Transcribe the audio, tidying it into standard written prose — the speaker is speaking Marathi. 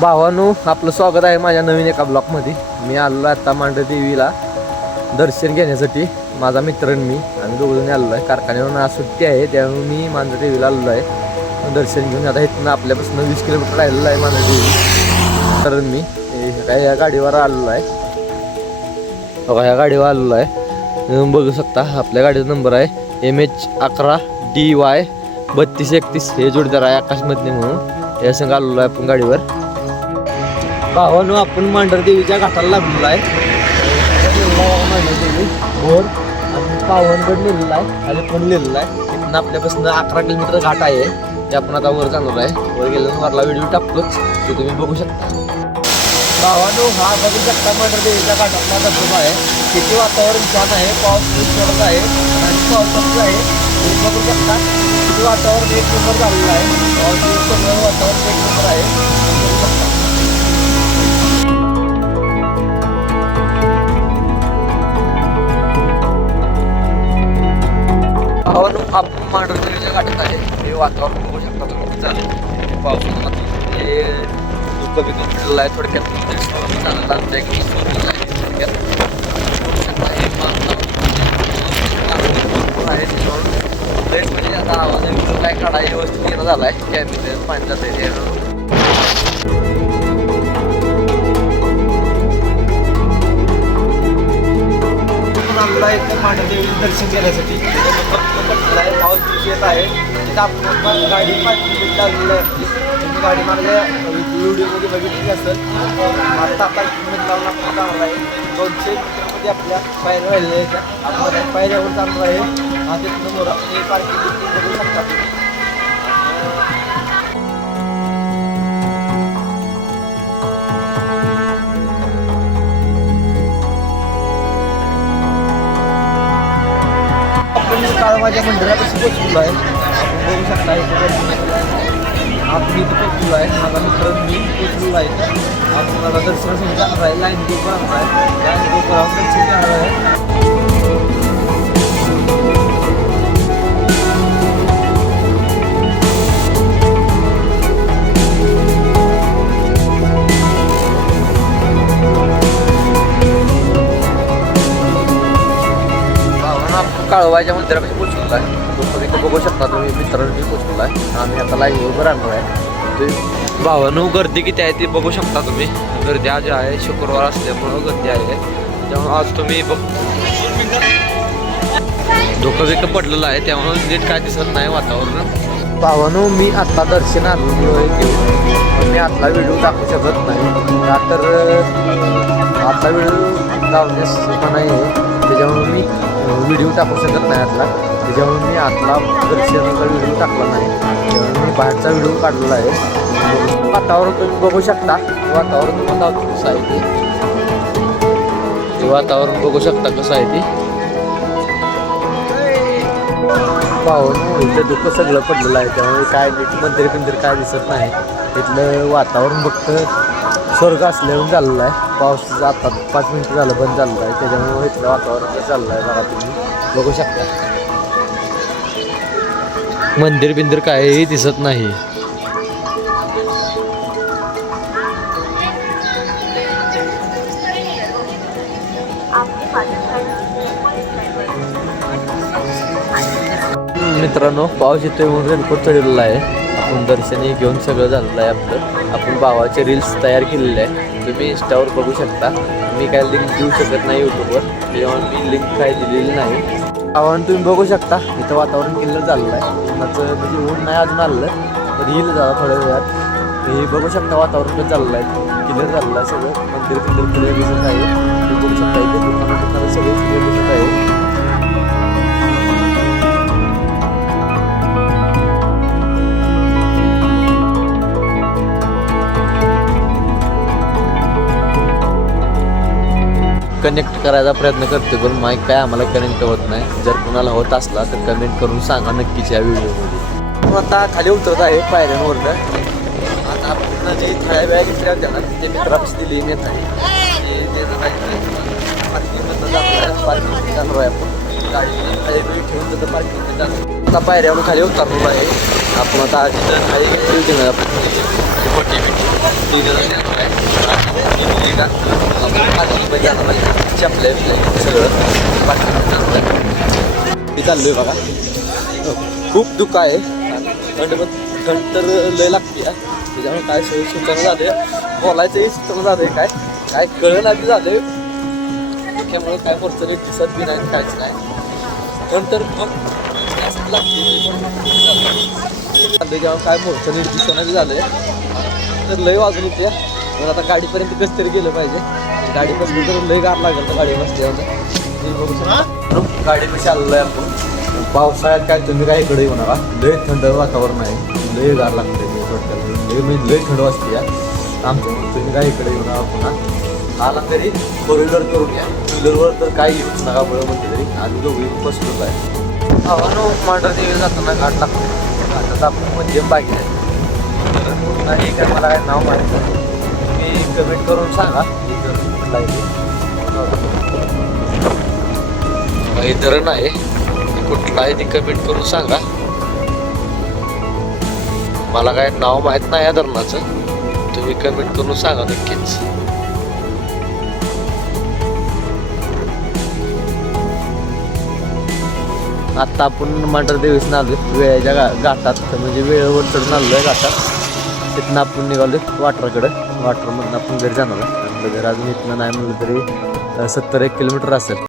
भावानो, आपलं स्वागत आहे माझ्या नवीन एका ब्लॉकमध्ये. मी आलेलो आहे आता मांढरदेवीला दर्शन घेण्यासाठी. माझा मित्र आणि मी आम्ही दोघंजणी आलेलो आहे. कारखान्यावरून आज सुट्टी आहे, त्यामुळे मी मांढरदेवीला आलेलो आहे दर्शन घेऊन. आता इथनं आपल्यापासून 20 किलोमीटर राहिलेलं आहे मांढरदेवी. तर मी ह्या गाडीवर आलेलो आहे. बघा, ह्या गाडीवर आलेलो आहे. बघू शकता आपल्या गाडीचा नंबर आहे MH11DY 3231. हे जोडीदार आहे आकाशमधने म्हणून. या संग आलेलो आहे आपण गाडीवर. भावानो, आपण मांढरदेवीच्या घाटाला लागलेलो आहे. मांढरदेवी भोर आणि पावनगड लिहिलेला आहे आणि पण लिहिलेला आहे. तिथून आपल्यापासून 11 किलोमीटर घाट आहे. ते आपण आता वर जाणार आहे. वर गेल्यानं वरला व्हिडिओ टाकतोच, ते तुम्ही बघू शकता. भावानो, हा बघू शकता मांढरदेवीच्या घाटातला धबधबा आहे. तिथे वातावरण छान आहे, पाऊस पडत आहे आणि पावसाचं आहे. तुम्ही बघू शकता तिथे वातावरण एक नंबर झालेलं आहे. पाऊस वातावरण एक नंबर आहे. बघू शकता. आपण मांढरदेवीच्या घाटात आहे. हे वातावरण बघू शकता तुम्ही. चालेल पावसाचं हे दुःख बिकलेलं आहे. थोडक्यात आमच्या एक थोडक्यात आहे. म्हणजे आता आवाज काय काढा व्यवस्थित येणं झाला आहे. कॅमेऱ्यात पाणी जात आहे. इथं मांढरदेवीचं दर्शन घेण्यासाठी पाऊस येत आहे. तिथं आपण गाडी पार्किंग लागलेली आहे. तुम्ही गाडी माझ्या व्हिडिओमध्ये बघितली असेल. आता पार्किंगमध्ये लावून आपण जाणार आहे. 200 मीटरमध्ये आपल्या पायऱ्या राहिलेल्या आहेत. आपण पायऱ्यावर जाणार आहे. हा तिथून समोर आपण पार्किंग बघू शकता. काळवाच्या मंदिरापासून पोचलेलो आहे. आपण बघू शकता आपण इथं पोचलेलो आहे. माझा मित्र मी पोचलेलो आहे. आपण मला दर्शनासाठी जाणार आहे. लाईन बुक करणार आहे. लाईन बुक करावं दर्शन घेणार आहे. काळवाच्या मंदिरापाशी पोचलेला आहे. इथं बघू शकता तुम्ही. मित्रांनी पोचलेला आहे. आम्ही आता लाईव्ह उभं राहणार आहे. भावानो, गर्दी किती आहे ते बघू शकता तुम्ही. गर्दी आज आहे, शुक्रवार असल्यामुळं गर्दी आहे. त्यामुळे आज तुम्ही धोकं बिकं पडलेलं आहे, त्यामुळे नीट काय दिसत नाही वातावरण. भावानो, मी आत्ता दर्शन आलेलो आहे. मी आतला व्हिडिओ दाखवू शकत नाही का, तर आतला व्हिडिओ लावण्यास नाही आहे. त्याच्यामुळे मी व्हिडिओ टाकू शकत नाही आतला. त्याच्यामुळे मी आतला दर्शनाचा व्हिडिओ टाकला नाही. त्यामुळे मी बाहेरचा व्हिडिओ काढलेला आहे. वातावरण तुम्ही बघू शकता. वातावरण तुम्हाला कसं आहे ते वातावरण बघू शकता कसं आहे ते. पाहून इथलं दुःख सगळं पडलेलं आहे. त्यामुळे काय मंदिर बिंदिर काय दिसत नाही. इथलं वातावरण फक्त स्वर्ग असल्यावर झालेलं आहे. पाऊस आता 5 मिनिटं झालं बंद झालेलं आहे. त्याच्यामुळे इथलं वातावरण चाललं आहे. बघा तुम्ही बघू शकता. मंदिर बिंदिर काहीही दिसत नाही. मित्रांनो, पाऊस येतोय म्हणून रेनकोट चढवलेला आहे. आपण दर्शनी घेऊन सगळं झालेलं आहे आपलं. आपण भावाचे रील्स तयार केलेले आहे. तुम्ही इंस्टावर बघू शकता. मी काय लिंक देऊ शकत नाही यूट्यूबवर, त्यामुळे मी लिंक काय दिलेली नाही. भावानं तुम्ही बघू शकता इथं वातावरण क्लिअर झालेलं आहे. उन्हाचं म्हणजे ऊन नाही अजून आलेलं, तर येईल जरा थोड्या वेळात. हे बघू शकता वातावरण पण झालेलं आहे, क्लिअर झालेलं आहे सगळं. मंदिर क्लिअर दिसत आहे. तुम्ही बघू शकता इथे दुकानं सगळे क्लिअर दिसत आहे. कनेक्ट करायचा प्रयत्न करतो, पण माईक काय आम्हाला कनेक्ट होत नाही. जर कुणाला होत असला तर कमेंट करून सांगा नक्कीच या व्हिडिओमध्ये. आता खाली उतरत आहे पायऱ्यांवरनं. आता आपण जे थोड्या वेळा घेतल्या होत्या ना, ते मित्रापाशी दिली नेत आहे. पार्किंगमधनं जाणार आहे आपण. गाडी ठेवून तिथं पार्किंगमध्ये जाणार. आता पायऱ्यावरून खाली उतरलेलो आहे आपण. आता तिथं खाली घेणार आपण मोठी मी चाललोय बघा. खूप दुःख आहे. थंड तर लय लागते. त्याच्यामुळे काय सुचना झाले, बोलायचंही सुचना झालंय, काय काय कळलं आधी झालंय. त्यामुळे काय मोर्चा दिसत बी नाही, काहीच नाही. नंतर मग जास्त लागते जेव्हा काय मोर्चा दिसना बी झालंय. तर लय वाजून येते. पण आता गाडीपर्यंत कसं तरी गेलं पाहिजे. गाडी बसली तर लय गार लागेल तर गाडी बसली. बघू शकता गाडी कशी आलेलं आहे आपण. पावसाळ्यात काय तुम्ही काय इकडे येऊ नका. लय थंड वातावरण आहे, लय गार लागते. लय थंड वाजते आमच्या. तुम्ही काय इकडे येऊ नका. पुन्हा आला तरी फोर व्हीलर करून या. टू व्हीलरवर तर काही येऊच नका बरं म्हणते तरी. आम्ही दोघी बसलोच आहे. आव्हानो मांढर देवी जाताना घाट लागते. घाटात आपण मध्यम बाईक आहे. नाही काय मला काय नाव माहिती आहे. तुम्ही कमेंट करून सांगा. काही धरण आहे कुठला आहे ते कमेंट करून सांगा. मला काय नाव माहित नाही या धरणाचं. तुम्ही कमेंट करून सांगा नक्कीच. आता आपण मांढर देवीस आलोय वेळेच्या घाटात. म्हणजे वेळेवर चढून आलोय घाटात. तिथनं आपण निघालोय वाटराकडं. वाटरमधून आपण घरी जाणार आहे. घर अजून इथनं नाही म्हणलं तरी 70-1 किलोमीटर असेल.